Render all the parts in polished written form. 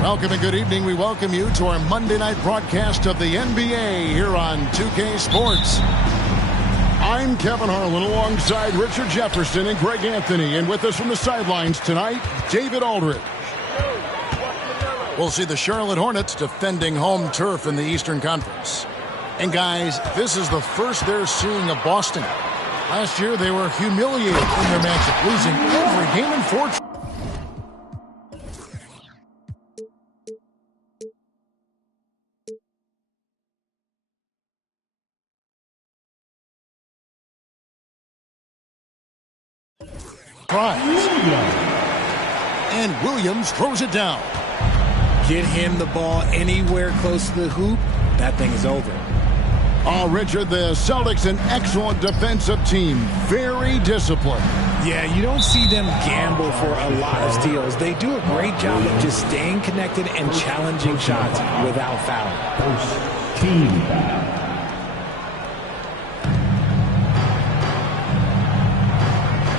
Welcome and good evening. We welcome you to our Monday night broadcast of the NBA here on 2K Sports. I'm Kevin Harlan alongside Richard Jefferson and Greg Anthony. And with us from the sidelines tonight, David Aldridge. We'll see the Charlotte Hornets defending home turf in the Eastern Conference. And guys, this is the first they're seeing of Boston. Last year they were humiliated in their matchup, losing every game in 4. And Williams throws it down. Get him the ball anywhere close to the hoop, that thing is over. Oh, Richard, the Celtics, an excellent defensive team. Very disciplined. Yeah, you don't see them gamble for a lot of steals. They do a great job of just staying connected and challenging shots without fouling. First team foul.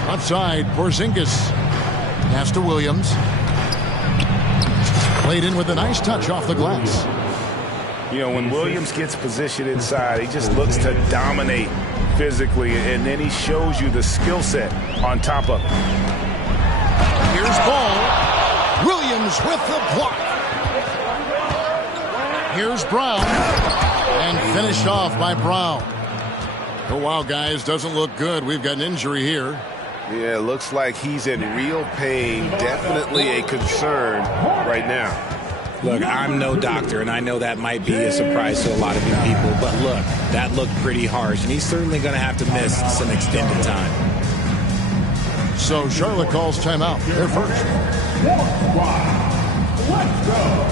Outside, Porzingis. Pass to Williams. Played in with a nice touch off the glass. You know, when Williams gets positioned inside, he just looks to dominate physically, and then he shows you the skill set on top of it. Here's Ball. Williams with the block. Here's Brown. And finished off by Brown. Oh, wow, guys, doesn't look good. We've got an injury here. Yeah, it looks like he's in real pain. Definitely a concern right now. Look, I'm no doctor, and I know that might be a surprise to a lot of you people, but look, that looked pretty harsh, and he's certainly going to have to miss some extended time. So Charlotte calls timeout. They're first. Let's go.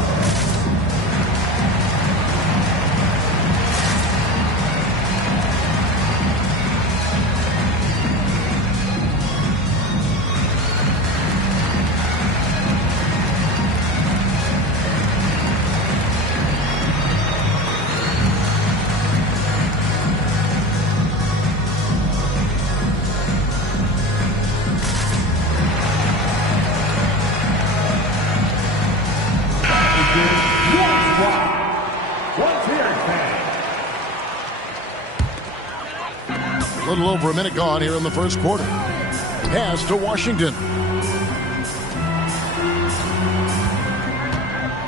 A little over a minute gone here in the first quarter. Pass to Washington.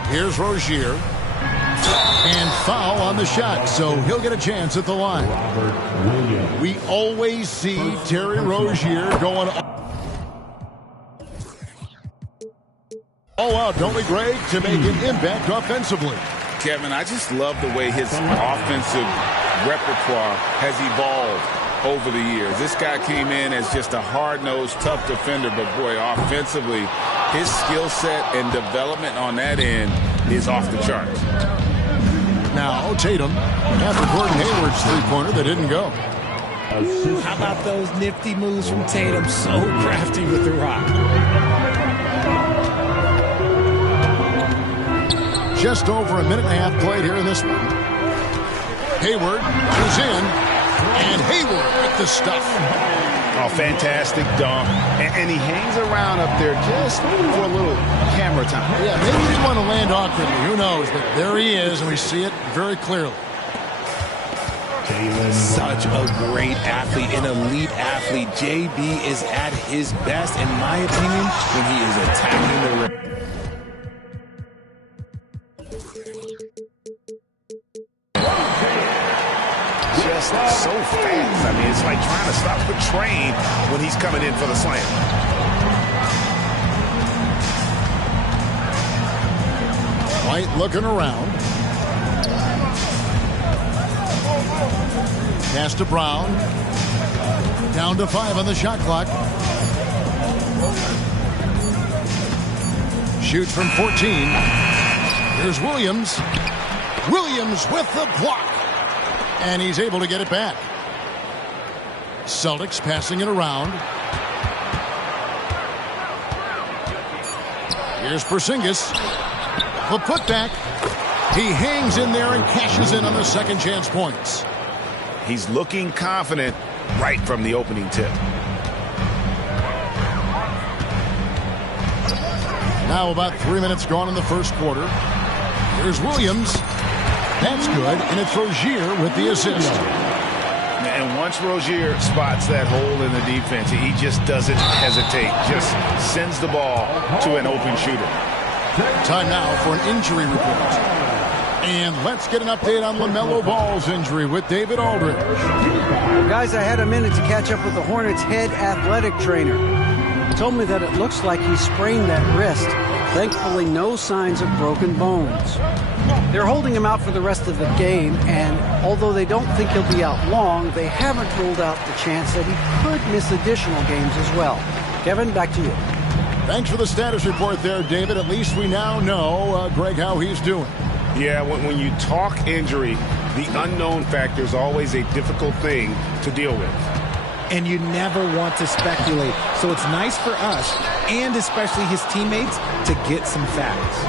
Here's Rozier. And foul on the shot, so he'll get a chance at the line. We always see Terry Rozier going all out, don't we, Greg, to make an impact offensively. Kevin, I just love the way his offensive repertoire has evolved over the years. This guy came in as just a hard-nosed, tough defender, but boy, offensively, his skill set and development on that end is off the charts. Now Tatum after Gordon Hayward's three-pointer that didn't go. How about those nifty moves from Tatum? So crafty with the rock. Just over a minute and a half played here in this one. Hayward goes in, and Hayward with the stuff. Oh, fantastic dunk. And he hangs around up there just for a little camera time. Yeah, maybe he's going to land awkwardly. Who knows? But there he is, and we see it very clearly. Such a great athlete, an elite athlete. JB is at his best, in my opinion, when he is attacking the rim. Just so fast. I mean, it's like trying to stop the train when he's coming in for the slam. White looking around. Pass to Brown. Down to 5 on the shot clock. Shoots from 14. Here's Williams. Williams with the block. And he's able to get it back. Celtics passing it around. Here's Porzingis. The putback. He hangs in there and cashes in on the second chance points. He's looking confident right from the opening tip. Now about 3 minutes gone in the first quarter. Here's Williams. That's good, and it's Rozier with the assist. And once Rozier spots that hole in the defense, he just doesn't hesitate. Just sends the ball to an open shooter. Time now for an injury report. And let's get an update on LaMelo Ball's injury with David Aldridge. Guys, I had a minute to catch up with the Hornets' head athletic trainer. He told me that it looks like he sprained that wrist. Thankfully, no signs of broken bones. They're holding him out for the rest of the game, and although they don't think he'll be out long, they haven't ruled out the chance that he could miss additional games as well. Kevin, back to you. Thanks for the status report there, David. At least we now know, Greg, how he's doing. Yeah, when you talk injury, the unknown factor is always a difficult thing to deal with. And you never want to speculate. So it's nice for us, and especially his teammates, to get some facts.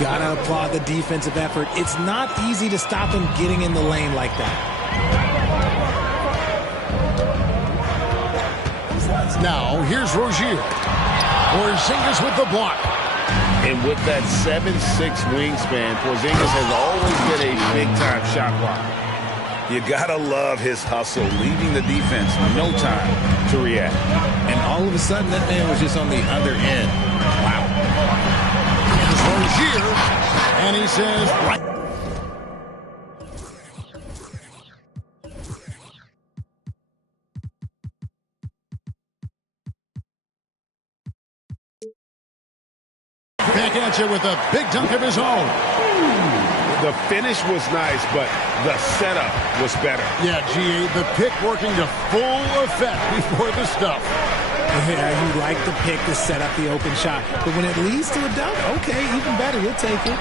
Gotta applaud the defensive effort. It's not easy to stop him getting in the lane like that. Now, here's Rozier. Porzingis with the block. And with that 7'6" wingspan, Porzingis has always been a big-time shot blocker. You gotta love his hustle, leaving the defense no time to react. And all of a sudden, that man was just on the other end. Wow. Here's Rozier, and he says, right. Back at you with a big dunk of his own. The finish was nice, but the setup was better. Yeah, G.A., the pick working to full effect before the stuff. Yeah, you like the pick to set up the open shot. But when it leads to a dunk, okay, even better, you'll take it.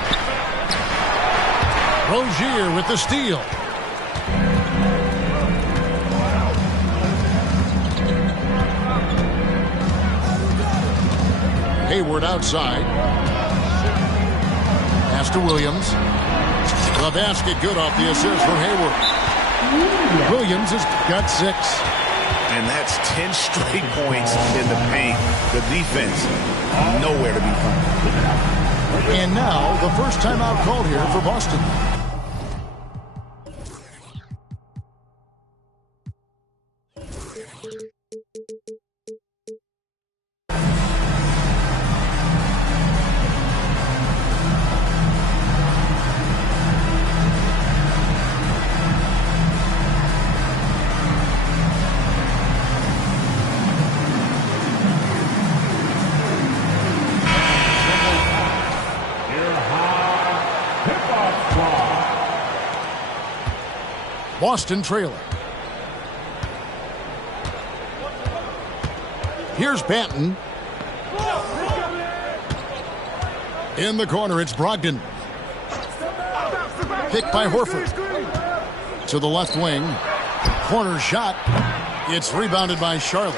Rozier with the steal. Hayward outside. Pass to Williams. The basket good off the assist from Hayward. Williams has got 6. And that's 10 straight points in the paint. The defense, nowhere to be found. And now, the first timeout called here for Boston. Boston trailing. Here's Banton. In the corner, it's Brogdon. Picked by Horford. To the left wing. Corner shot. It's rebounded by Charlotte.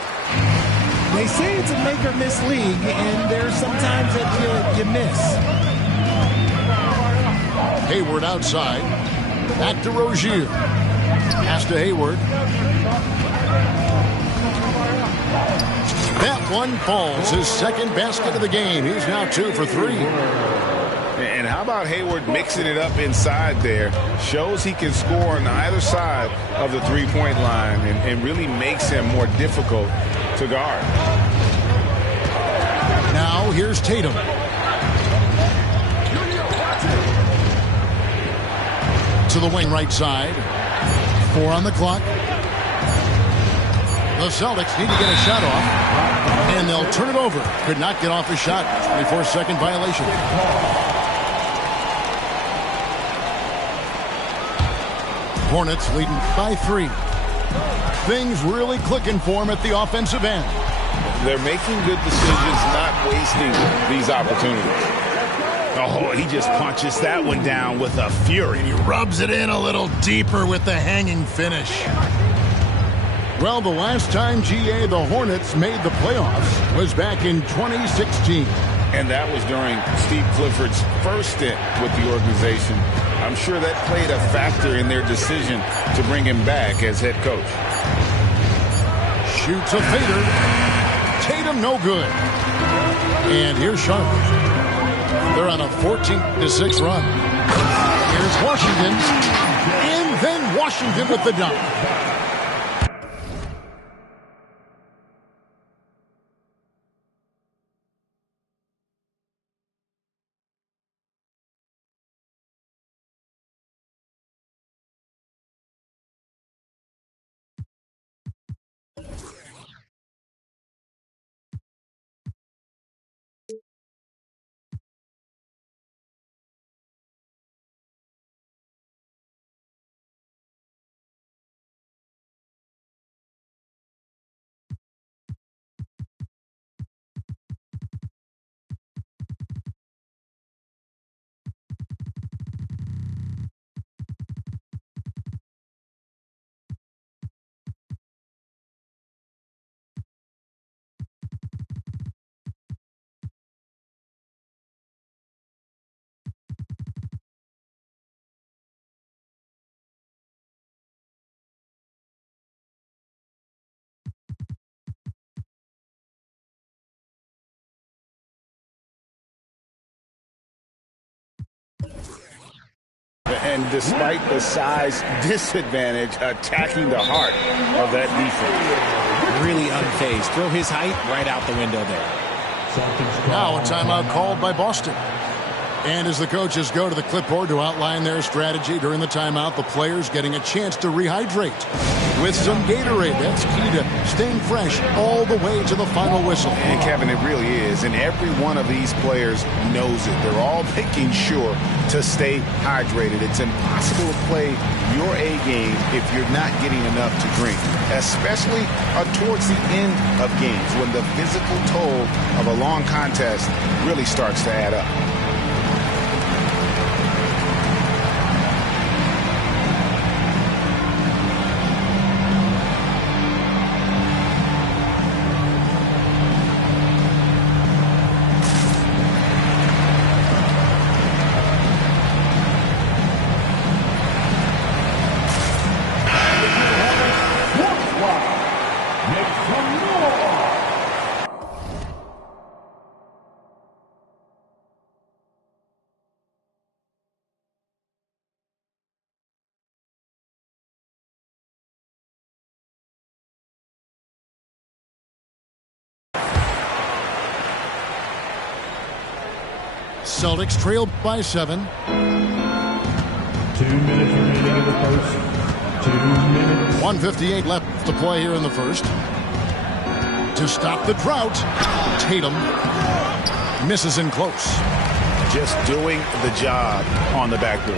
They say it's a make or miss league, and there's sometimes that you miss. Hayward outside. Back to Rozier. Pass to Hayward. That one falls. His second basket of the game. He's now 2 for 3. And how about Hayward mixing it up inside there? Shows he can score on either side of the three-point line and really makes him more difficult to guard. Now here's Tatum. To the wing right side. 4 on the clock. The Celtics need to get a shot off. And they'll turn it over. Could not get off the shot. 24-second violation. Hornets leading by 3. Things really clicking for them at the offensive end. They're making good decisions, not wasting these opportunities. Oh, he just punches that one down with a fury. He rubs it in a little deeper with the hanging finish. Well, the last time, GA, the Hornets made the playoffs was back in 2016. And that was during Steve Clifford's first stint with the organization. I'm sure that played a factor in their decision to bring him back as head coach. Shoots a fader. Tatum no good. And here's Charlotte. They're on a 14-6 run. Here's Washington. And then Washington with the dunk. And despite the size disadvantage, attacking the heart of that defense. Really unfazed. Throw his height right out the window there. Now a timeout called by Boston. And as the coaches go to the clipboard to outline their strategy during the timeout, the players getting a chance to rehydrate with some Gatorade. That's key to staying fresh all the way to the final whistle. And Kevin, it really is. And every one of these players knows it. They're all making sure to stay hydrated. It's impossible to play your A game if you're not getting enough to drink, especially towards the end of games when the physical toll of a long contest really starts to add up. Celtics trailed by 7. 2 minutes remaining in the first. 2 minutes. 1:58 left to play here in the first. To stop the drought, Tatum misses in close. Just doing the job on the backboard.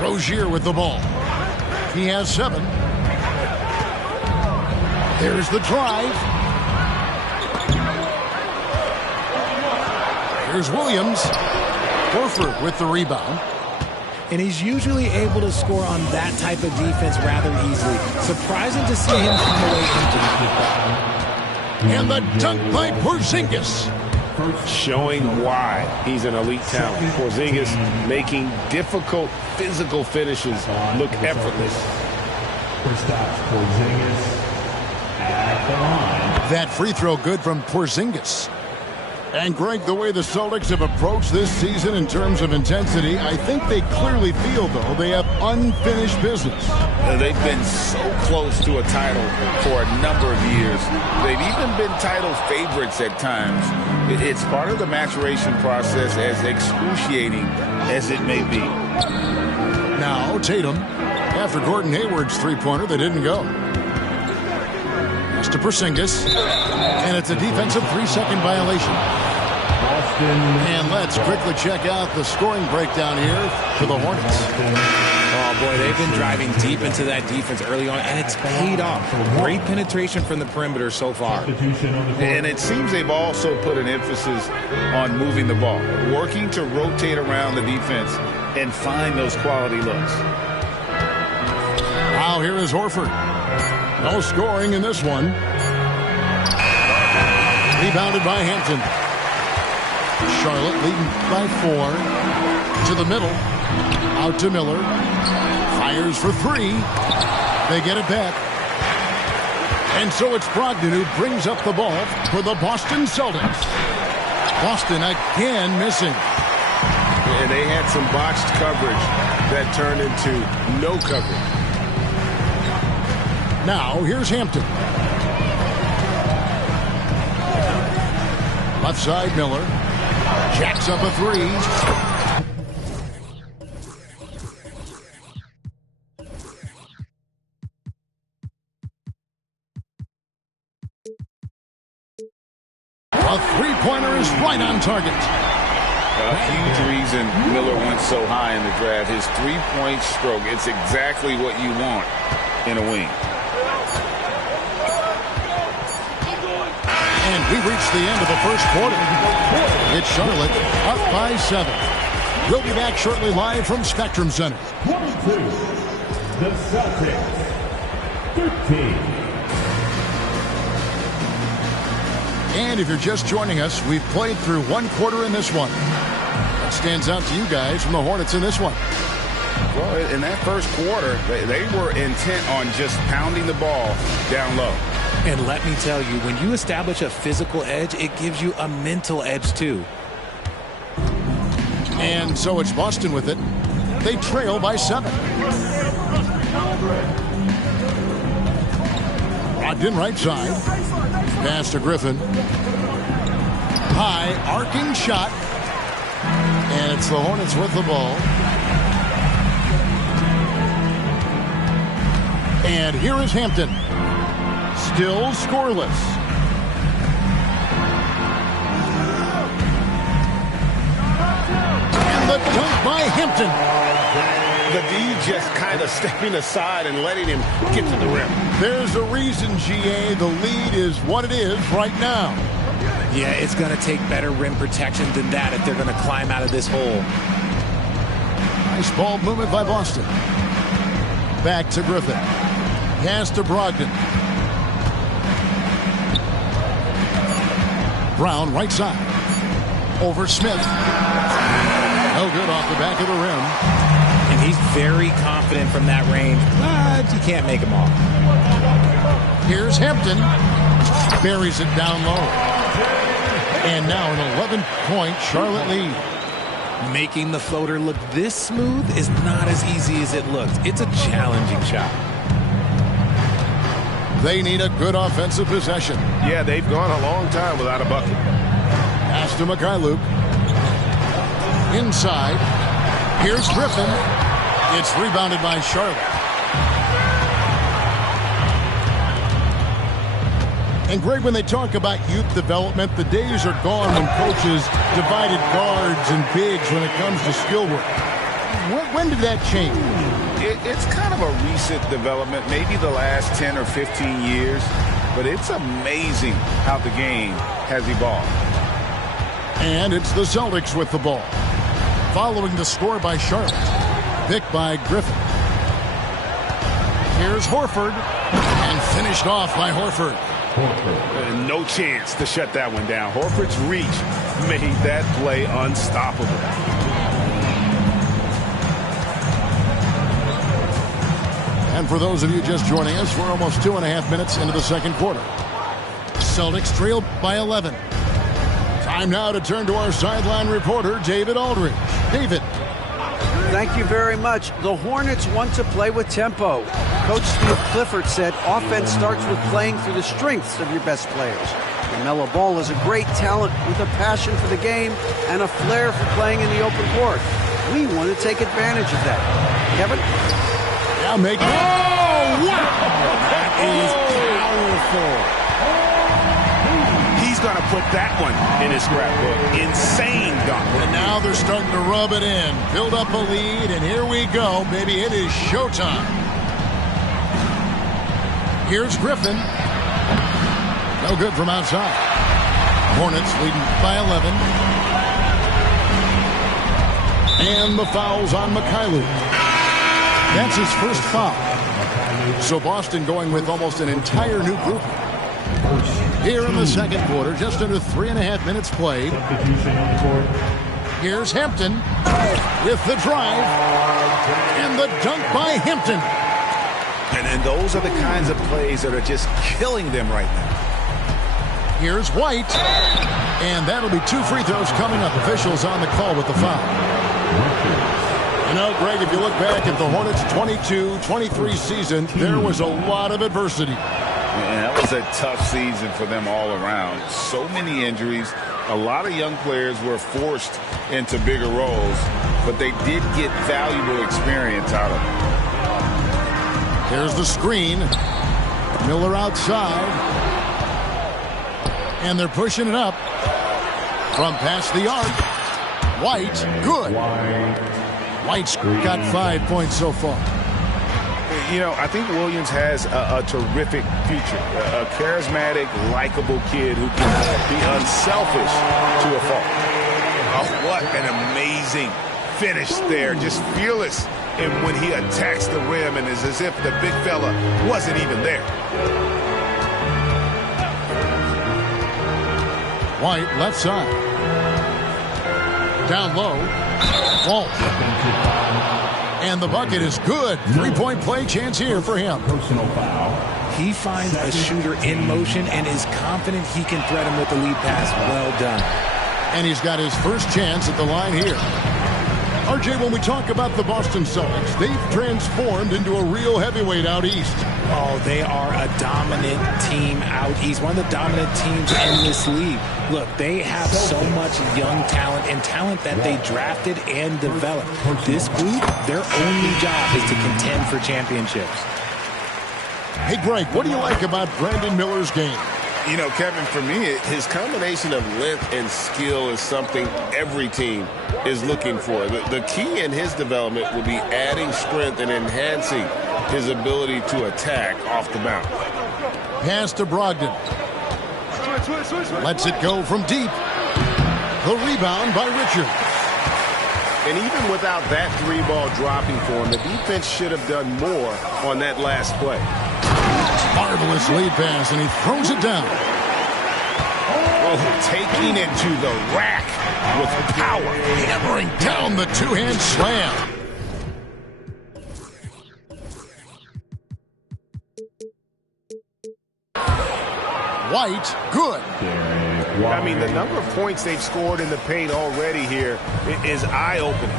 Rozier with the ball. He has 7. There's the drive. Here's Williams. Horford with the rebound. And he's usually able to score on that type of defense rather easily. Surprising to see him come away empty. And the dunk by Porzingis. Showing why he's an elite talent. Porzingis making difficult physical finishes look effortless. Kristaps Porzingis at the line. That free throw good from Porzingis. And Greg, the way the Celtics have approached this season in terms of intensity, I think they clearly feel, though, they have unfinished business. They've been so close to a title for a number of years. They've even been title favorites at times. It's part of the maturation process, as excruciating as it may be. Now Tatum, after Gordon Hayward's three-pointer that didn't go. Pass to Porzingis, and it's a defensive 3-second violation. And let's quickly check out the scoring breakdown here for the Hornets. Oh, boy, they've been driving deep into that defense early on, and it's paid off. Great penetration from the perimeter so far. And it seems they've also put an emphasis on moving the ball, working to rotate around the defense and find those quality looks. Now here is Horford. No scoring in this one. Rebounded by Hampton. Charlotte leading by 4. To the middle. Out to Miller. Fires for 3. They get it back. And so it's Brogdon who brings up the ball for the Boston Celtics. Boston again missing. And they had some botched coverage that turned into no coverage. Now here's Hampton. Left side Miller. Jacks up a 3. A three-pointer is right on target. A huge reason Miller went so high in the draft. His three-point stroke, it's exactly what you want in a wing. And we reached the end of the first quarter. It's Charlotte up by 7. We'll be back shortly live from Spectrum Center. 22. The Celtics. 13. And if you're just joining us, we've played through one quarter in this one. What stands out to you guys from the Hornets in this one? Well, in that first quarter, they were intent on just pounding the ball down low. And let me tell you, when you establish a physical edge, it gives you a mental edge too. And so it's Boston with it. They trail by 7. Brogdon right side. Pass to Griffin. High arcing shot. And it's the Hornets with the ball. And here is Hampton. Still scoreless. And the dunk by Hampton. The D just kind of stepping aside and letting him get to the rim. There's a reason, GA, the lead is what it is right now. Yeah, it's going to take better rim protection than that if they're going to climb out of this hole. Nice ball movement by Boston. Back to Griffin. Pass to Brogdon. Brown right side. Over Smith. No good off the back of the rim. And he's very confident from that range, but you can't make him all. Here's Hampton. Buries it down low. And now an 11-point Charlotte lead. Making the floater look this smooth is not as easy as it looked. It's a challenging shot. They need a good offensive possession. Yeah, they've gone a long time without a bucket. Pass to Mikhailuk. Inside. Here's Griffin. It's rebounded by Charlotte. And Greg, when they talk about youth development, the days are gone when coaches divided guards and bigs when it comes to skill work. When did that change? It's kind of a recent development, maybe the last 10 or 15 years, but it's amazing how the game has evolved. And it's the Celtics with the ball. Following the score by Charlotte. Picked by Griffin. Here's Horford. And finished off by Horford. No chance to shut that one down. Horford's reach made that play unstoppable. And for those of you just joining us, we're almost 2.5 minutes into the second quarter. Celtics trail by 11. Time now to turn to our sideline reporter, David Aldridge. David. Thank you very much. The Hornets want to play with tempo. Coach Steve Clifford said offense starts with playing through the strengths of your best players. LaMelo Ball is a great talent with a passion for the game and a flair for playing in the open court. We want to take advantage of that. Kevin? Now make it. Oh, wow! That is powerful. He's going to put that one in his scrapbook. Insane dunk. And now they're starting to rub it in. Build up a lead, and here we go. Baby, it is showtime. Here's Griffin. No good from outside. Hornets leading by 11. And the foul's on Mikhailuk. That's his first foul. So Boston going with almost an entire new group. Here in the second quarter, just under 3.5 minutes played. Here's Hampton with the drive. And the dunk by Hampton. And those are the kinds of plays that are just killing them right now. Here's White. And that'll be 2 free throws coming up. Officials on the call with the foul. You know, Greg, if you look back at the Hornets' 22-23 season, there was a lot of adversity. And that was a tough season for them all around. So many injuries. A lot of young players were forced into bigger roles, but they did get valuable experience out of it. There's the screen. Miller outside. And they're pushing it up. From past the arc. White, good. White's got 5 points so far. You know, I think Williams has a terrific future. A charismatic, likable kid who can be unselfish to a fault. Oh, what an amazing finish there. Just fearless and when he attacks the rim, and it's as if the big fella wasn't even there. White, left side. Down low. Walt. And the bucket is good. 3-point play chance here for him. He finds a shooter in motion and is confident he can threat him with the lead pass. Well done. And he's got his first chance at the line here. RJ, when we talk about the Boston Celtics, they've transformed into a real heavyweight out east. Oh, they are a dominant team out east. One of the dominant teams in this league. Look, they have so much young talent and talent that they drafted and developed. This group, their only job is to contend for championships. Hey, Greg, what do you like about Brandon Miller's game? You know, Kevin, for me, his combination of length and skill is something every team is looking for. The key in his development will be adding strength and enhancing his ability to attack off the bounce. Pass to Brogdon. Lets it go from deep. The rebound by Richard. And even without that 3-ball dropping for him, the defense should have done more on that last play. Marvelous lead pass, and he throws it down. Oh, taking it to the rack with power. Hammering down the two-hand slam. White, good. I mean, the number of points they've scored in the paint already here is eye-opening.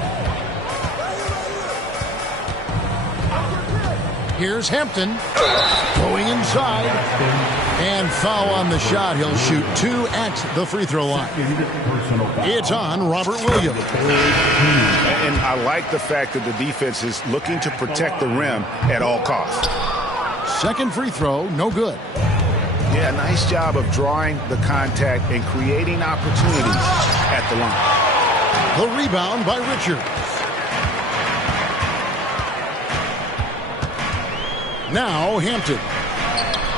Here's Hampton going inside, and foul on the shot. He'll shoot 2 at the free throw line. It's on Robert Williams. And I like the fact that the defense is looking to protect the rim at all costs. Second free throw, no good. Yeah, nice job of drawing the contact and creating opportunities at the line. The rebound by Richard. Now Hampton.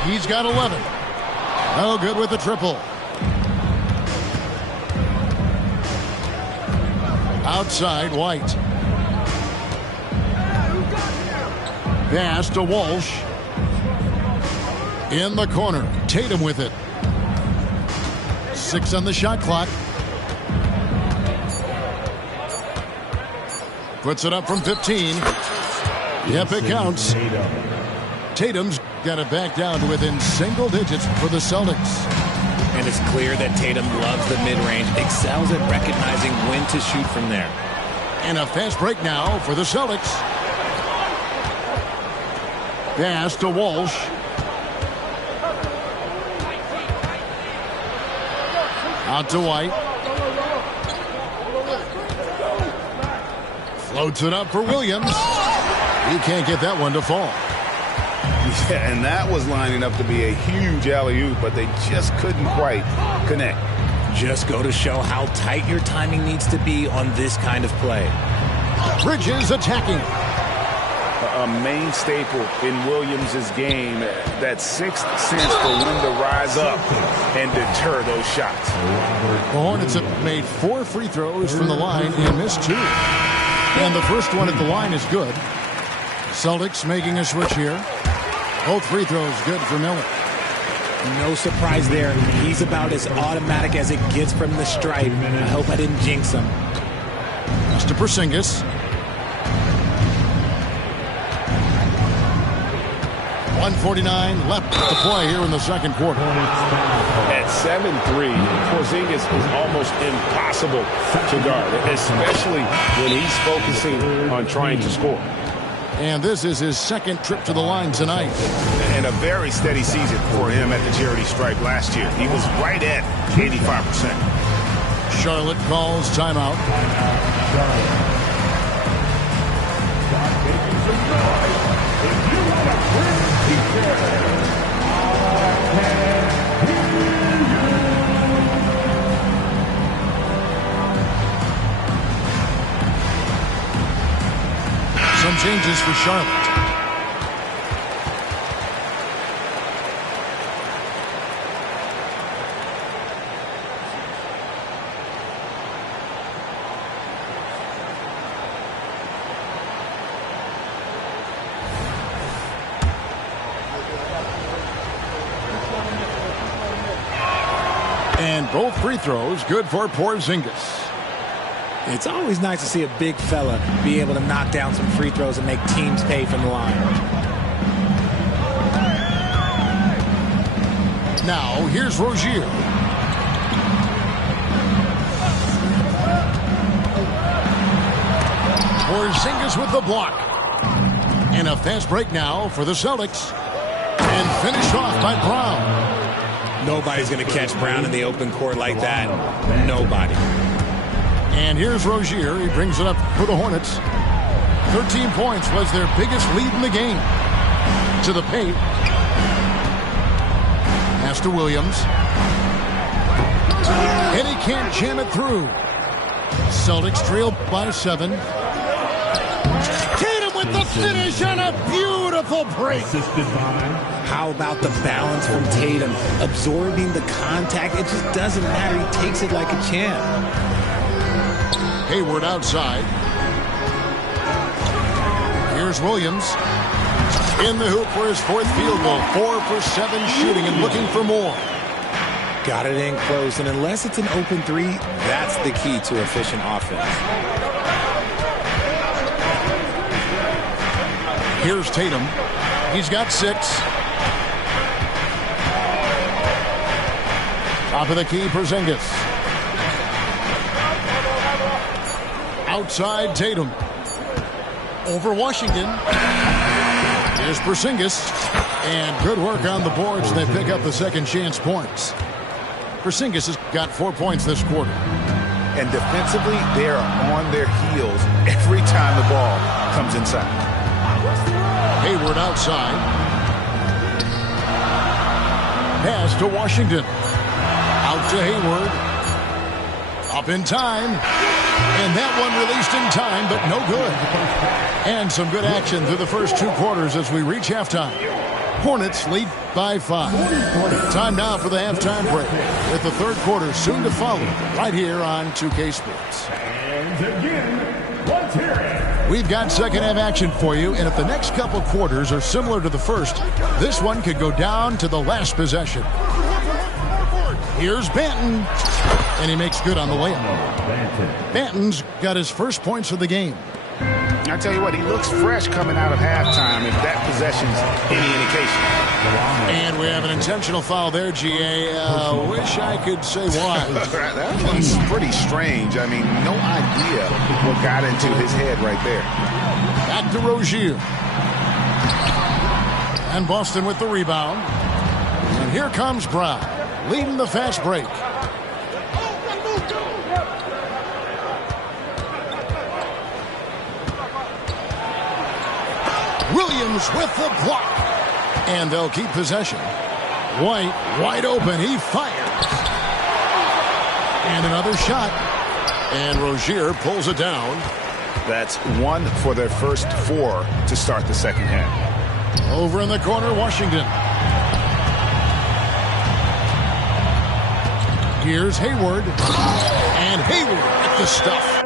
He's got 11. No good with the triple. Outside, White. Pass to Walsh. In the corner. Tatum with it. 6 on the shot clock. Puts it up from 15. Yep, it counts. Tatum's got it back down to within single digits for the Celtics. And it's clear that Tatum loves the mid-range, excels at recognizing when to shoot from there. And a fast break now for the Celtics. Pass to Walsh. Out to White. Floats it up for Williams. He can't get that one to fall. Yeah, and that was lining up to be a huge alley-oop, but they just couldn't quite connect. Just go to show how tight your timing needs to be on this kind of play. Bridges attacking. A main staple in Williams' game, that sixth sense for when to rise up and deter those shots. The Hornets have made 4 free throws from the line and missed 2. And the first one at the line is good. Celtics making a switch here. Both free throws good for Miller. No surprise there. He's about as automatic as it gets from the stripe. I hope I didn't jinx him. Pass to Porzingis. 1:49 left to play here in the second quarter. At 7'3", Porzingis is almost impossible to guard, especially when he's focusing on trying to score. And this is his second trip to the line tonight. And a very steady season for him at the charity stripe last year. He was right at 85%. Charlotte calls timeout. Some changes for Charlotte. And both free throws good for Porzingis. It's always nice to see a big fella be able to knock down some free throws and make teams pay from the line. Now, here's Rozier. Porzingis with the block. And a fast break now for the Celtics. And finished off by Brown. Nobody's going to catch Brown in the open court like that. Nobody. And here's Rozier. He brings it up for the Hornets. 13 points was their biggest lead in the game. To the paint. Pass to Williams. And he can't jam it through. Celtics trail by 7. Tatum with the finish on a beautiful break. How about the balance from Tatum? Absorbing the contact. It just doesn't matter. He takes it like a champ. Hayward outside. Here's Williams. In the hoop for his 4th field goal. 4 for 7 shooting and looking for more. Got it in close, and unless it's an open 3, that's the key to efficient offense. Here's Tatum. He's got 6. Top of the key, Porzingis. Outside Tatum. Over Washington. Here's Porzingis. And good work on the boards. They pick up the second chance points. Porzingis has got 4 points this quarter. And defensively, they are on their heels every time the ball comes inside. Hayward outside. Pass to Washington. Out to Hayward. Up in time. And that one released in time, but no good. And some good action through the first 2 quarters as we reach halftime. Hornets lead by 5. Time now for the halftime break, with the third quarter soon to follow right here on 2K Sports. And again, let's hear it. We've got second half action for you, and if the next couple quarters are similar to the first, this one could go down to the last possession. Here's Banton, and he makes good on the layup. Banton's got his first points of the game. I tell you what, he looks fresh coming out of halftime, if that possession's any indication. And we have an intentional foul there, GA. Wish I could say why. That one's pretty strange. I mean, no idea what got into his head right there. Back to Rozier. And Boston with the rebound. And here comes Brown, leading the fast break. Williams with the block. And they'll keep possession. White, wide open. He fires. And another shot. And Rozier pulls it down. That's 1 for their first 4 to start the second half. Over in the corner, Washington. Here's Hayward. And Hayward at the stuff.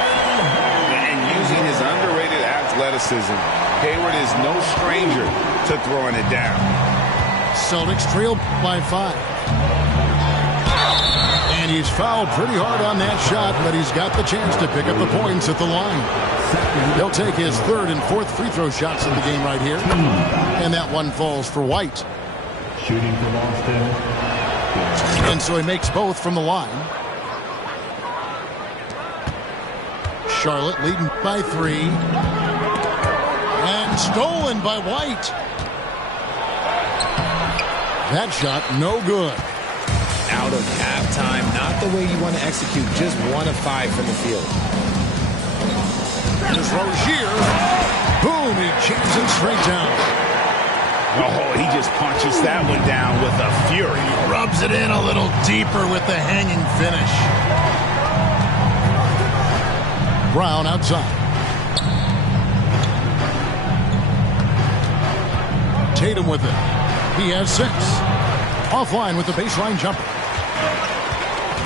And using his underrated athleticism, Hayward is no stranger to throwing it down. Celtics trail by 5. And he's fouled pretty hard on that shot, but he's got the chance to pick up the points at the line. He'll take his 3rd and 4th free throw shots in the game right here. And that one falls for White. Shooting for Boston. And so he makes both from the line. Charlotte leading by 3. And stolen by White. That shot no good. Out of halftime, not the way you want to execute, just 1 of 5 from the field. Here's Rozier. Boom, he jams it straight down. Oh, he just punches that one down with a fury. Rubs it in a little deeper with the hanging finish. Brown outside. Tatum with it. He has 6. Offline with the baseline jumper.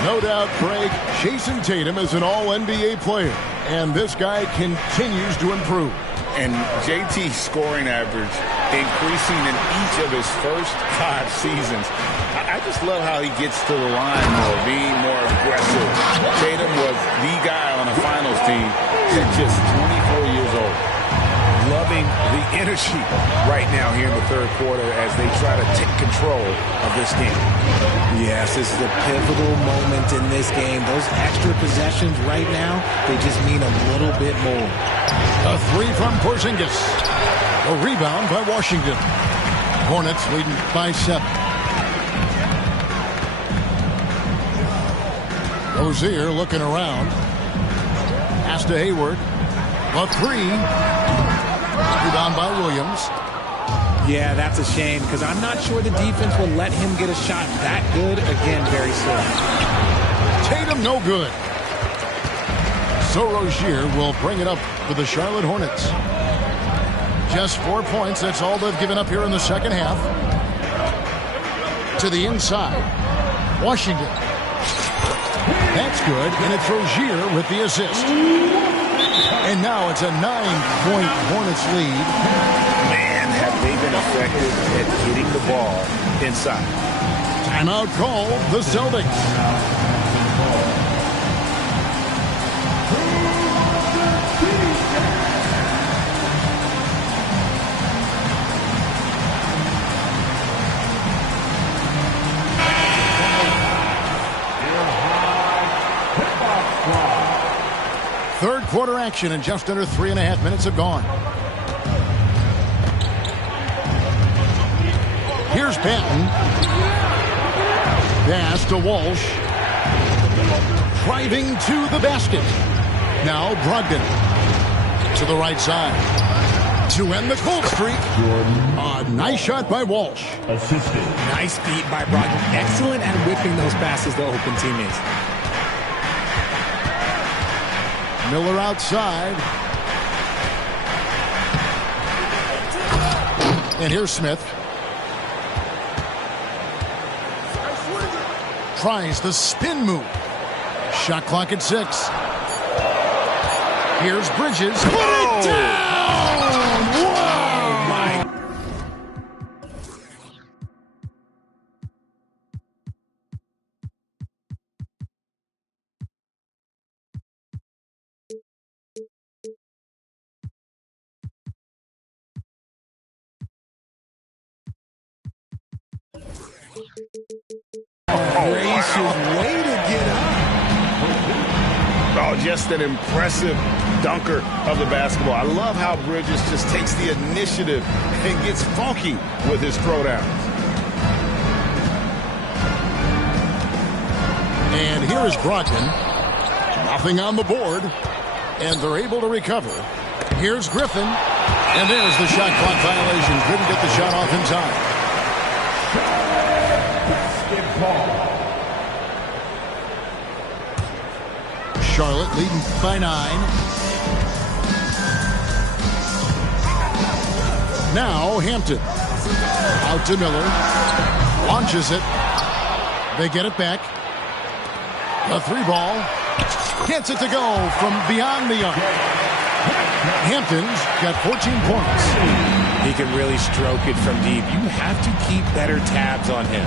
No doubt, Craig, Jason Tatum is an all-NBA player, and this guy continues to improve. And JT's scoring average increasing in each of his first 5 seasons. I just love how he gets to the line more, being more aggressive. Tatum was the guy on a finals team at just 24 years old. Loving the energy right now here in the 3rd quarter as they try to take control of this game. Yes, this is a pivotal moment in this game. Those extra possessions right now, they just mean a little bit more. A 3 from Porzingis. A rebound by Washington. Hornets leading by 7. Rozier looking around. Pass to Hayward. A 3. Rebound by Williams. Yeah, that's a shame because I'm not sure the defense will let him get a shot that good again very soon. Tatum no good. So Rozier will bring it up for the Charlotte Hornets. Just 4 points. That's all they've given up here in the second half. To the inside. Washington. That's good, and it's Rozier with the assist. And now it's a 9-point Hornets lead. Man, have they been effective at getting the ball inside. Timeout call, the Celtics. Third quarter action, and just under 3.5 minutes have gone. Here's Banton. Pass to Walsh. Driving to the basket. Now Brogdon. To the right side. To end the cold streak. A A nice shot by Walsh. Assisted. Nice feed by Brogdon. Excellent at whipping those passes to open teammates. Miller outside. And here's Smith. Tries the spin move. Shot clock at 6. Here's Bridges. Put it down! Wow! My gracious way to get up. Oh, just an impressive dunker of the basketball. I love how Bridges just takes the initiative and gets funky with his throwdowns. And here is Brogdon. Nothing on the board. And they're able to recover. Here's Griffin. And there's the shot clock violation. Couldn't get the shot off in time. Charlotte leading by 9. Now Hampton. Out to Miller. Launches it. They get it back. A 3-ball. Gets it to go from beyond the arc. Hampton's got 14 points. He can really stroke it from deep. You have to keep better tabs on him.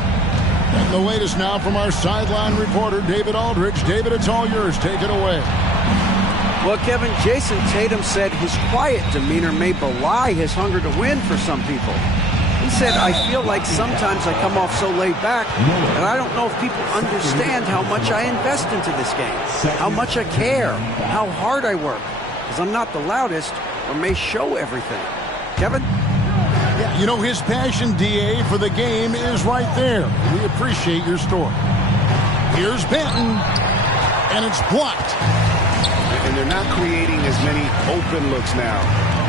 And the latest now from our sideline reporter, David Aldridge. David, it's all yours. Take it away. Well, Kevin, Jason Tatum said his quiet demeanor may belie his hunger to win for some people. He said, I feel like sometimes I come off so laid back that I don't know if people understand how much I invest into this game, how much I care, how hard I work, because I'm not the loudest or may show everything. Kevin? Yeah, you know, his passion, DA, for the game is right there. We appreciate your story. Here's Benton, and it's blocked. And they're not creating as many open looks now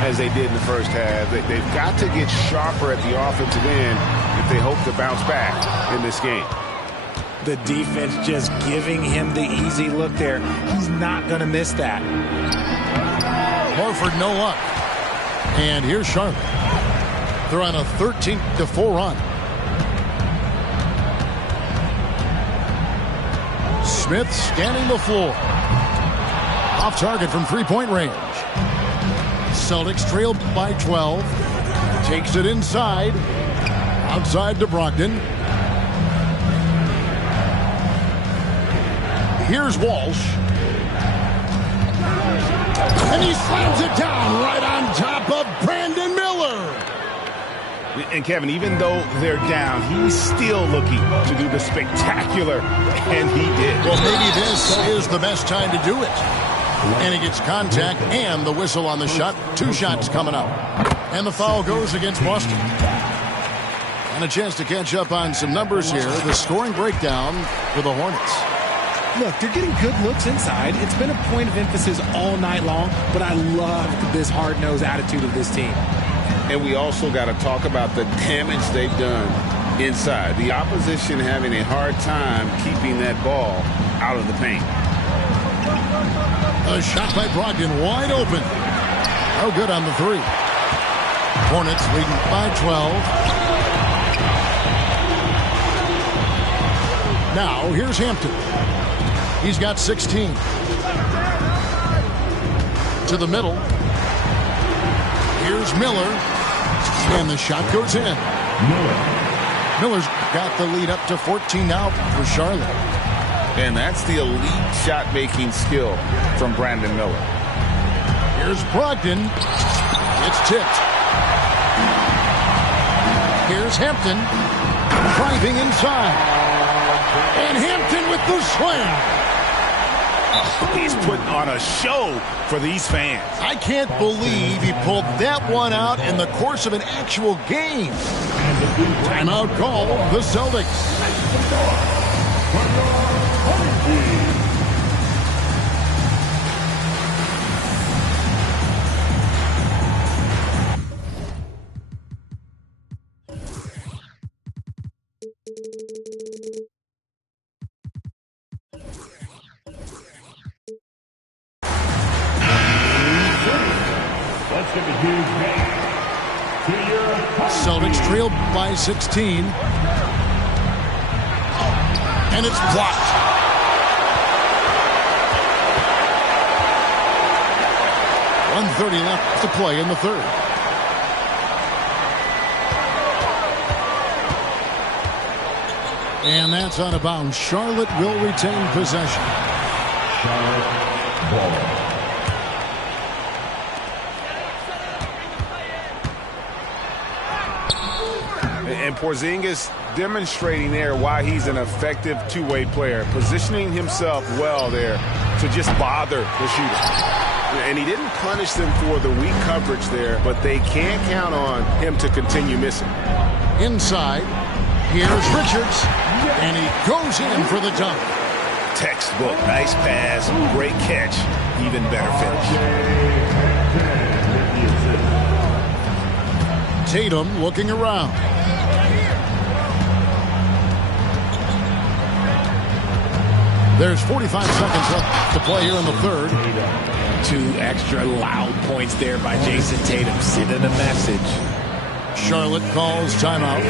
as they did in the first half. They've got to get sharper at the offensive end if they hope to bounce back in this game. The defense just giving him the easy look there. He's not going to miss that. Horford, no luck. And here's Charlotte. They're on a 13-4 run. Smith scanning the floor. Off target from three-point range. Celtics trail by 12. Takes it inside. Outside to Brogdon. Here's Walsh. And he slams it down right on top of Brandon Miller. And Kevin, even though they're down, he's still looking to do the spectacular, and he did. Well, maybe this is the best time to do it. And he gets contact and the whistle on the shot. 2 shots coming up. And the foul goes against Boston. And a chance to catch up on some numbers here. The scoring breakdown for the Hornets. Look, they're getting good looks inside. It's been a point of emphasis all night long, but I love this hard-nosed attitude of this team. And we also got to talk about the damage they've done inside. The opposition having a hard time keeping that ball out of the paint. A shot by Brogdon, wide open. Oh, good on the 3. Hornets leading by 12. Now, here's Hampton. He's got 16. To the middle. Here's Miller. And the shot goes in. Miller's got the lead up to 14 now for Charlotte. And that's the elite shot-making skill from Brandon Miller. Here's Brogdon. It's tipped. Here's Hampton. Driving inside. And Hampton with the slam. He's putting on a show for these fans. I can't believe he pulled that one out in the course of an actual game. Timeout call, the Celtics. Celtics trail by 16. And it's blocked. .130 left to play in the third. And that's out of bounds. Charlotte will retain possession. Charlotte ball. And Porzingis demonstrating there why he's an effective two-way player, positioning himself well there to just bother the shooter. And he didn't punish them for the weak coverage there, but they can't count on him to continue missing. Inside, here's Richards, and he goes in for the dunk. Textbook, nice pass, great catch, even better finish. Tatum looking around. There's 45 seconds left to play here in the third. 2 extra loud points there by Jason Tatum, sending a message. Charlotte calls timeout.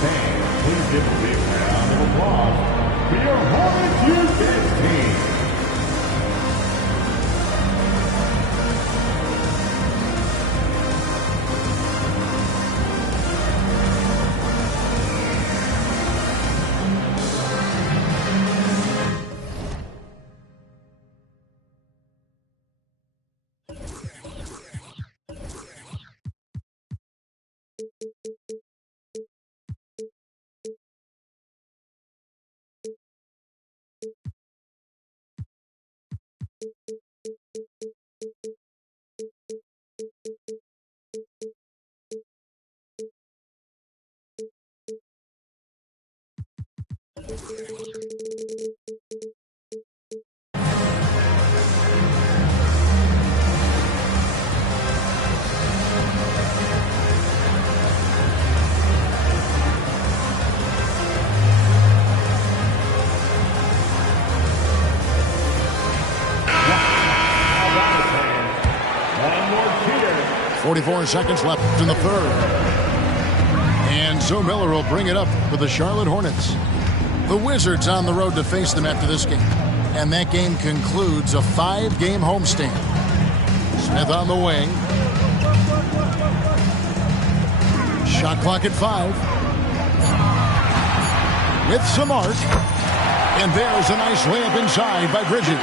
Fans, please give a big round of applause for your Hornets Houston team. One more cheater. 44 seconds left in the third. And Joe Miller will bring it up for the Charlotte Hornets. The Wizards on the road to face them after this game. And that game concludes a 5-game homestand. Smith on the wing. Shot clock at 5. With some art. And there's a nice layup inside by Bridges.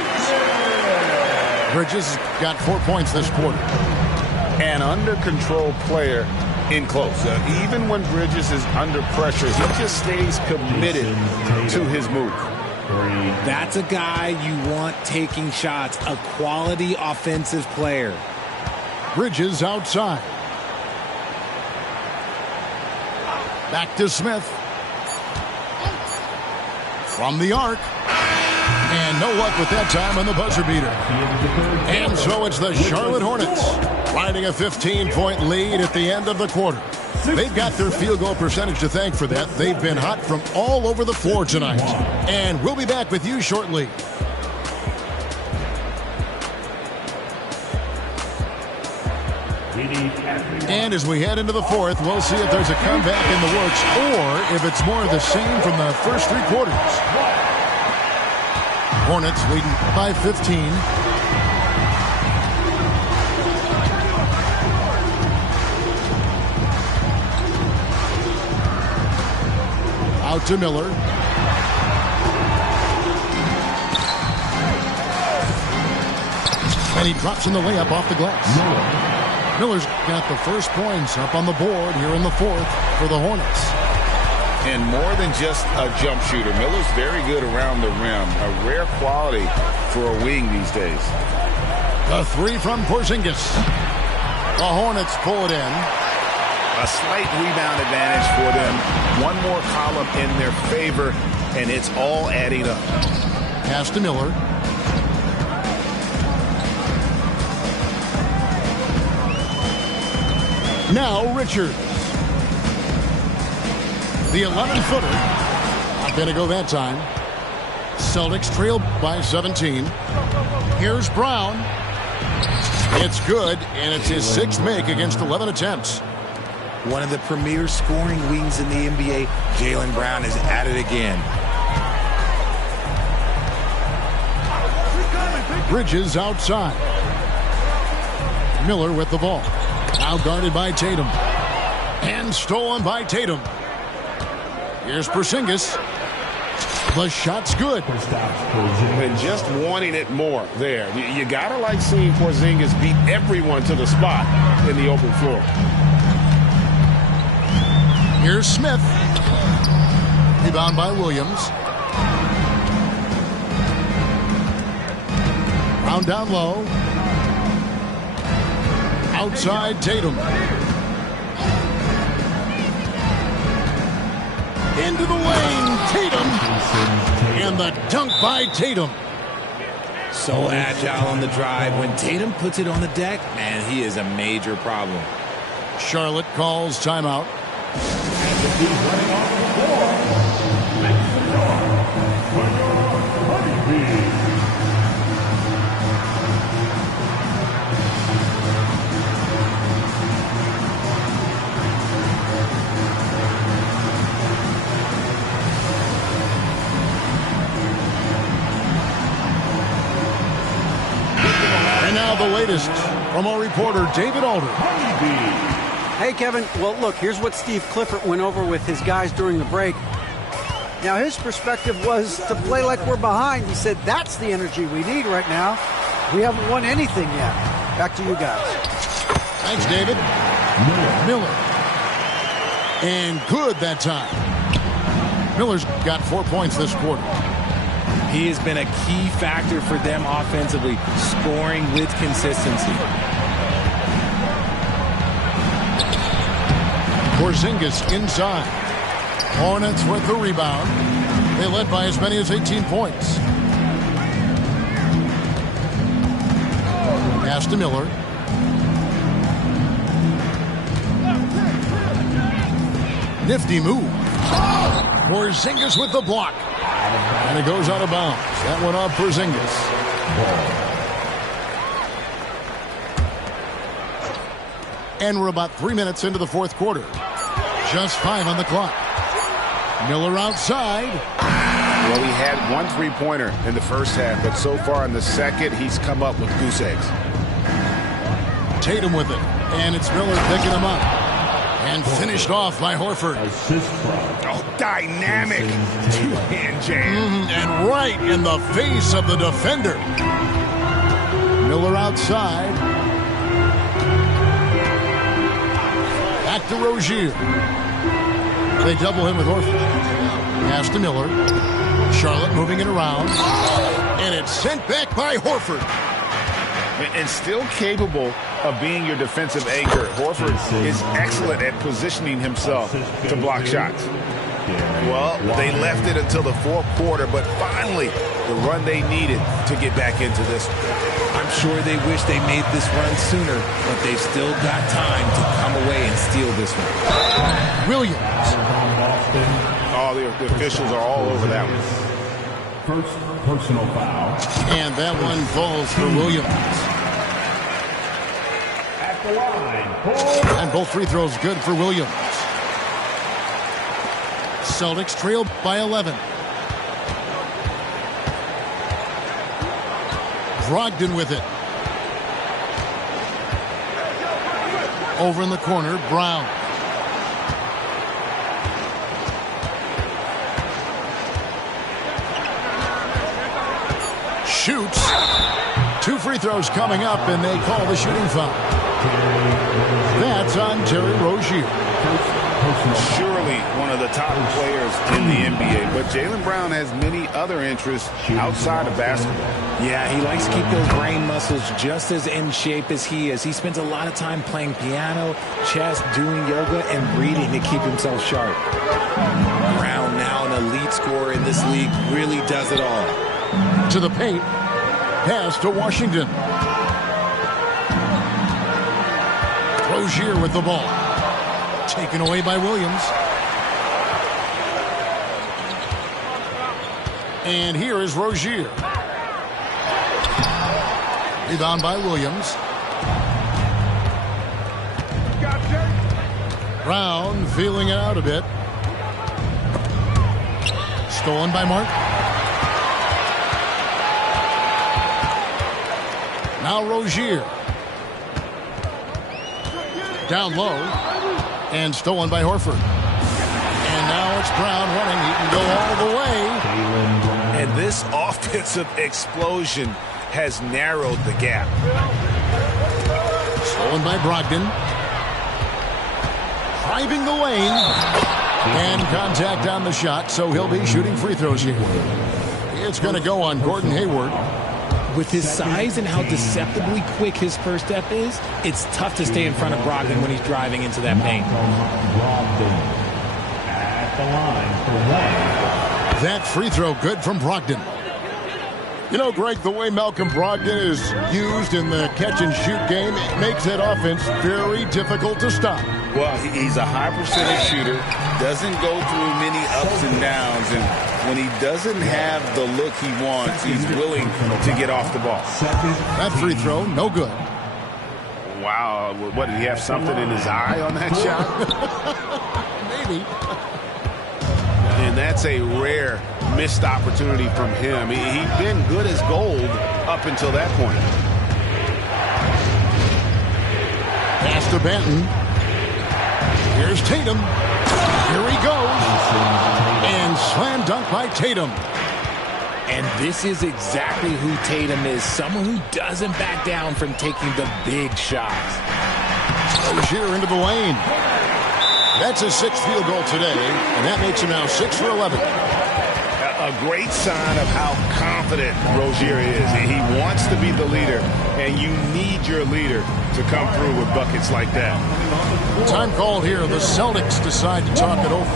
Bridges got 4 points this quarter. An under-control player in close. Even when Bridges is under pressure, he just stays committed to his move. That's a guy you want taking shots, a quality offensive player. Bridges outside. Back to Smith. From the arc. And no luck with that time on the buzzer beater. And so it's the Charlotte Hornets riding a 15-point lead at the end of the quarter. They've got their field goal percentage to thank for that. They've been hot from all over the floor tonight. And we'll be back with you shortly. And as we head into the fourth, we'll see if there's a comeback in the works or if it's more of the same from the first 3 quarters. Hornets leading by 15. Out to Miller. And he drops in the layup off the glass. Miller's got the first points up on the board here in the fourth for the Hornets. And more than just a jump shooter, Miller's very good around the rim. A rare quality for a wing these days. The 3 from Porzingis. The Hornets pull it in. A slight rebound advantage for them. One more column in their favor, and it's all adding up. Pass to Miller. Now Richards. The 11-footer. Not going to go that time. Celtics trail by 17. Here's Brown. It's good, and it's his 6th make against 11 attempts. One of the premier scoring wings in the NBA, Jaylen Brown is at it again. Bridges outside. Miller with the ball. Now guarded by Tatum. And stolen by Tatum. Here's Porzingis. The shot's good. And just wanting it more there. You got to like seeing Porzingis beat everyone to the spot in the open floor. Here's Smith. Rebound by Williams. Brown down low. Outside Tatum. Into the lane, Tatum. And the dunk by Tatum. So agile on the drive. When Tatum puts it on the deck, man, he is a major problem. Charlotte calls timeout. And now the latest from our reporter, David Alder. Hey, Kevin. Well, look, here's what Steve Clifford went over with his guys during the break. Now, his perspective was to play like we're behind. He said that's the energy we need right now. We haven't won anything yet. Back to you guys. Thanks, David. Miller. And good that time. Miller's got 4 points this quarter. He has been a key factor for them offensively, scoring with consistency. Porzingis inside. Hornets with the rebound. They led by as many as 18 points. Pass to Miller. Nifty move. Porzingis with the block. And it goes out of bounds. That one off Porzingis. And we're about 3 minutes into the fourth quarter. Just 5 on the clock. Miller outside. Well, he had 1 3-pointer in the first half, but so far in the second, he's come up with goose eggs. Tatum with it. And it's Miller picking him up. And finished off by Horford. Oh, dynamic two-hand jam. And right in the face of the defender. Miller outside. Back to Rozier. They double him with Horford. Pass to Miller. Charlotte moving it around. And it's sent back by Horford. And still capable of being your defensive anchor. Horford is excellent at positioning himself to block shots. Well, they left it until the fourth quarter, but finally the run they needed to get back into this one. I'm sure they wish they made this run sooner, but they've still got time to come away and steal this one. Williams. Oh, the officials are all over that one. First personal foul. And that one falls for Williams. At the line. And both free throws good for Williams. Celtics trail by 11. Brogdon with it. Over in the corner, Brown. Shoots. 2 free throws coming up, and they call the shooting foul. That's on Terry Rozier. Surely one of the top players in the NBA, but Jaylen Brown has many other interests outside of basketball. Yeah, he likes to keep those brain muscles just as in shape as he is. He spends a lot of time playing piano, chess, doing yoga, and reading to keep himself sharp. Brown, now an elite scorer in this league, really does it all. To the paint. Pass to Washington. Rozier with the ball. Taken away by Williams. And here is Rozier. Rebound by Williams. Brown feeling it out a bit. Stolen by Martin. Now Rozier. Down low. And stolen by Horford. And now it's Brown running. He can go all the way. And this offensive explosion has narrowed the gap. Stolen by Brogdon. Driving the lane. And contact on the shot, so he'll be shooting free throws here. It's going to go on Gordon Hayward. With his size and how deceptively quick his first step is, it's tough to stay in front of Brogdon when he's driving into that paint. At the line for one. That free throw good from Brogdon. You know, Greg, the way Malcolm Brogdon is used in the catch-and-shoot game, it makes that offense very difficult to stop. Well, he's a high-percentage shooter, doesn't go through many ups and downs, and when he doesn't have the look he wants, he's willing to get off the ball. That free throw, no good. Wow, what, did he have something in his eye on that shot? Maybe. And that's a rare missed opportunity from him. He'd been good as gold up until that point. Pass to Banton. Here's Tatum. Here he goes. And slam dunk by Tatum. And this is exactly who Tatum is. Someone who doesn't back down from taking the big shots. Rozier into the lane. That's his 6th field goal today, and that makes him now 6 for 11. A great sign of how confident Rozier is. He wants to be the leader, and you need your leader to come through with buckets like that. Time called here. The Celtics decide to talk it over.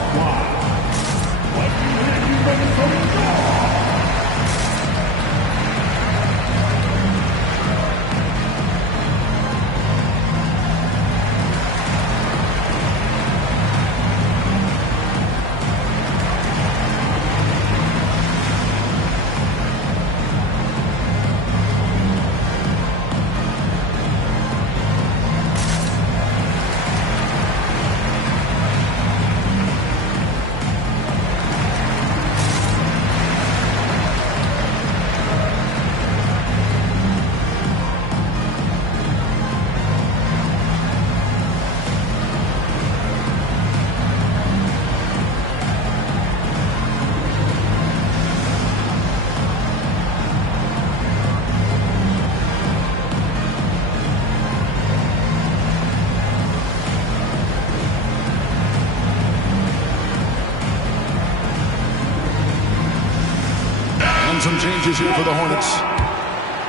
Some changes here for the Hornets.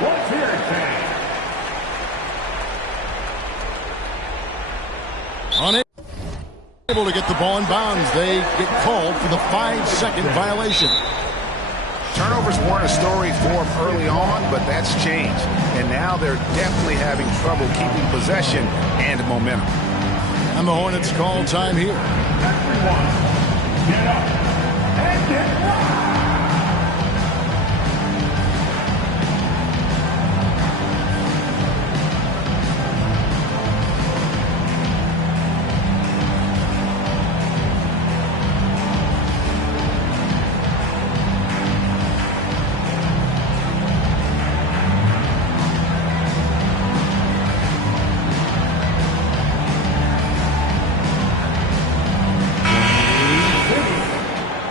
Let's hear it, fans. Unable to get the ball in bounds. They get called for the 5-second violation. Turnovers weren't a story for them early on, but that's changed. And now they're definitely having trouble keeping possession and momentum. And the Hornets call time here. Everyone, get up and get right.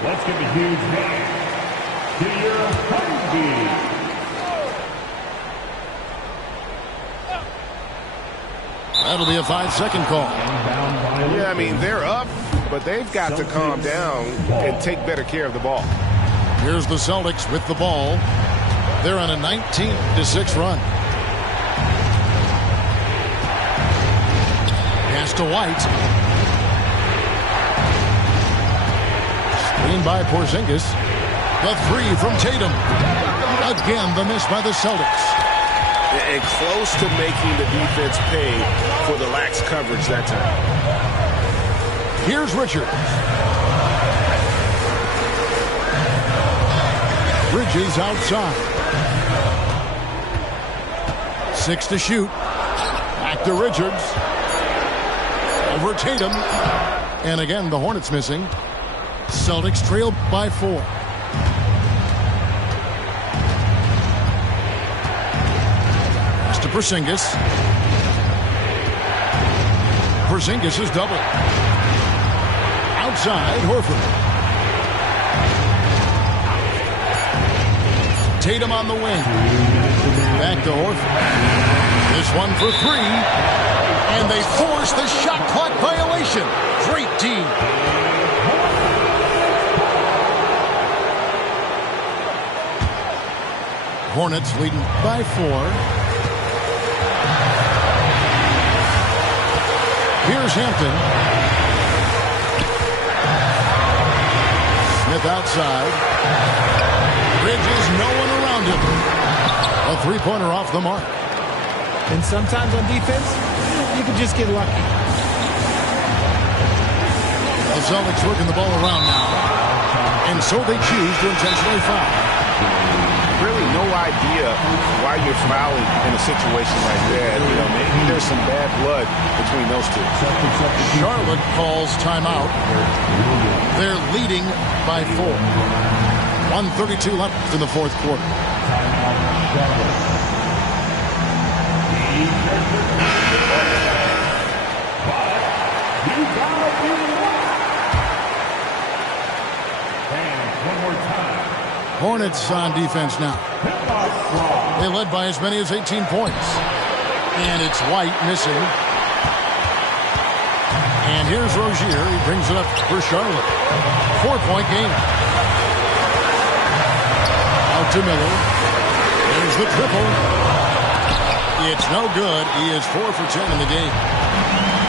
Let's give a huge hand to your Humvee. That'll be a 5-second call. Yeah, I mean, they're up, but they've got to calm down and take better care of the ball. Here's the Celtics with the ball. They're on a 19-6 run. Pass to White. Screen by Porzingis. The 3 from Tatum. Again, the miss by the Celtics. And close to making the defense pay for the lax coverage that time. Here's Richards. Bridges outside. 6 to shoot. Back to Richards. Over Tatum. And again, the Hornets missing. Celtics trail by 4. Pass to Porzingis. Porzingis is double. Outside, Horford. Tatum on the wing. Back to Horford. This one for 3. And they force the shot clock violation. Great team. Hornets leading by 4. Here's Hampton. Smith outside. Bridges, no one around him. A three-pointer off the mark. And sometimes on defense, you can just get lucky. The Celtics working the ball around now. And so they choose to intentionally foul. Really no idea why you're fouling in a situation like that. You know, maybe there's some bad blood between those two. Charlotte calls timeout. They're leading by 4. 1:32 left in the fourth quarter. Hornets on defense now. They led by as many as 18 points. And it's White missing. And here's Rozier. He brings it up for Charlotte. 4-point game. Out to Miller. There's the triple. It's no good. He is 4 for 10 in the game.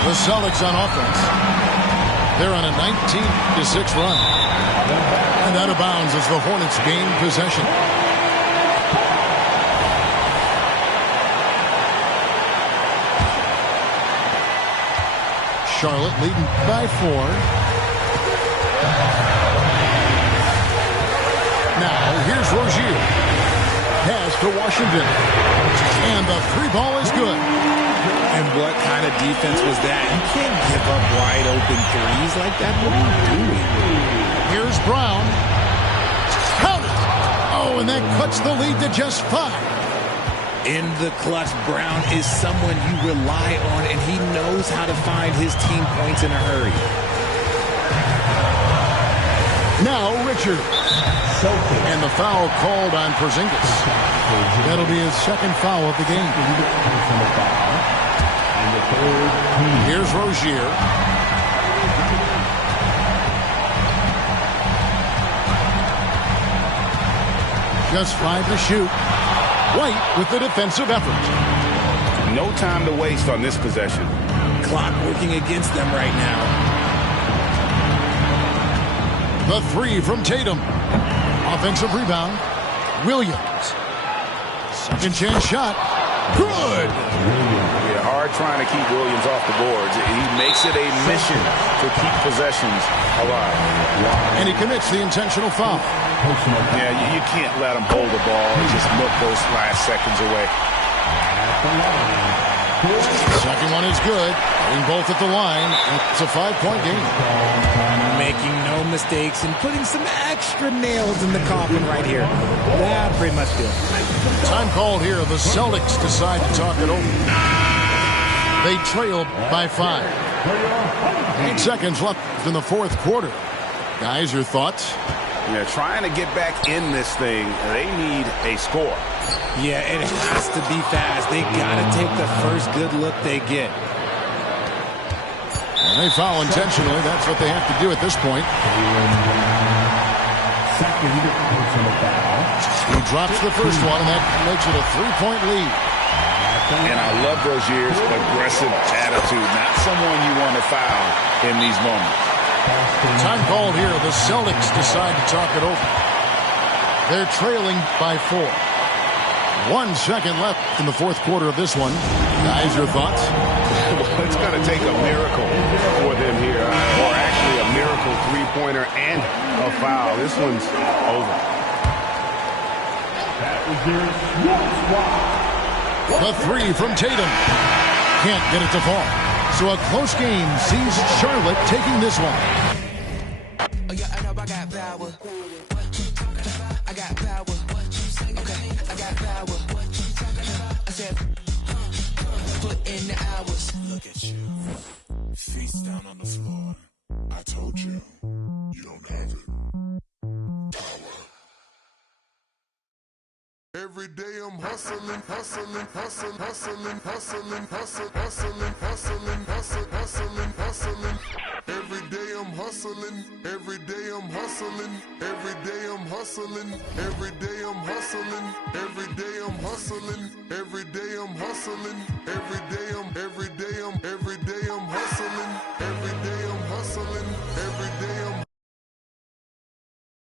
The Celtics on offense. They're on a 19-6 run. And out of bounds as the Hornets gain possession. Charlotte leading by 4. Now here's Rozier. Pass to Washington. And the 3-ball is good. And what kind of defense was that? You can't give up wide open threes like that. What are you doing? Here's Brown. Count it! Oh, and that cuts the lead to just 5. In the clutch, Brown is someone you rely on, and he knows how to find his team points in a hurry. Now Richards. And the foul called on Porzingis. That'll be his second foul of the game. Here's Rozier. Just 5 to shoot. White with the defensive effort. No time to waste on this possession. Clock working against them right now. The 3 from Tatum. Offensive rebound. Williams. Second chance shot. Good. Yeah, hard trying to keep Williams off the boards. He makes it a mission to keep possessions alive. And he commits the intentional foul. Yeah, you can't let him hold the ball and just look those last seconds away. Second one is good. In both at the line. It's a 5-point game. Making no mistakes and putting some extra nails in the coffin right here. Yeah, pretty much do. Time called here. The Celtics decide to talk it over. They trail by 5. 8 seconds left in the fourth quarter. Guys, your thoughts? Yeah, trying to get back in this thing, they need a score. Yeah, and it has to be fast. They got to take the first good look they get. And they foul intentionally. That's what they have to do at this point. He drops the first one, and that makes it a 3-point lead. And I love Rozier's aggressive attitude. Not someone you want to foul in these moments. Time called here. The Celtics decide to talk it over. They're trailing by 4. 1 second left in the fourth quarter of this one. Guys, your thoughts? Well, it's going to take a miracle for them here, or actually a miracle three-pointer and a foul. This one's over. The three from Tatum. Can't get it to fall. So a close game sees Charlotte taking this one. Oh yeah, I know I got power. I got power. Okay, I got power. I said, put in the hours. Look at you. Face down on the floor. I told you. You don't have it. Power. Every day I'm hustling, hustling, hustling, hustling, hustling, hustling, hustling, hustling, hustling, hustling, hustling. Every day I'm hustling, every day I'm hustling, every day I'm hustling, every day I'm hustling, every day I'm hustling, every day I'm hustling, every day I'm hustling, every day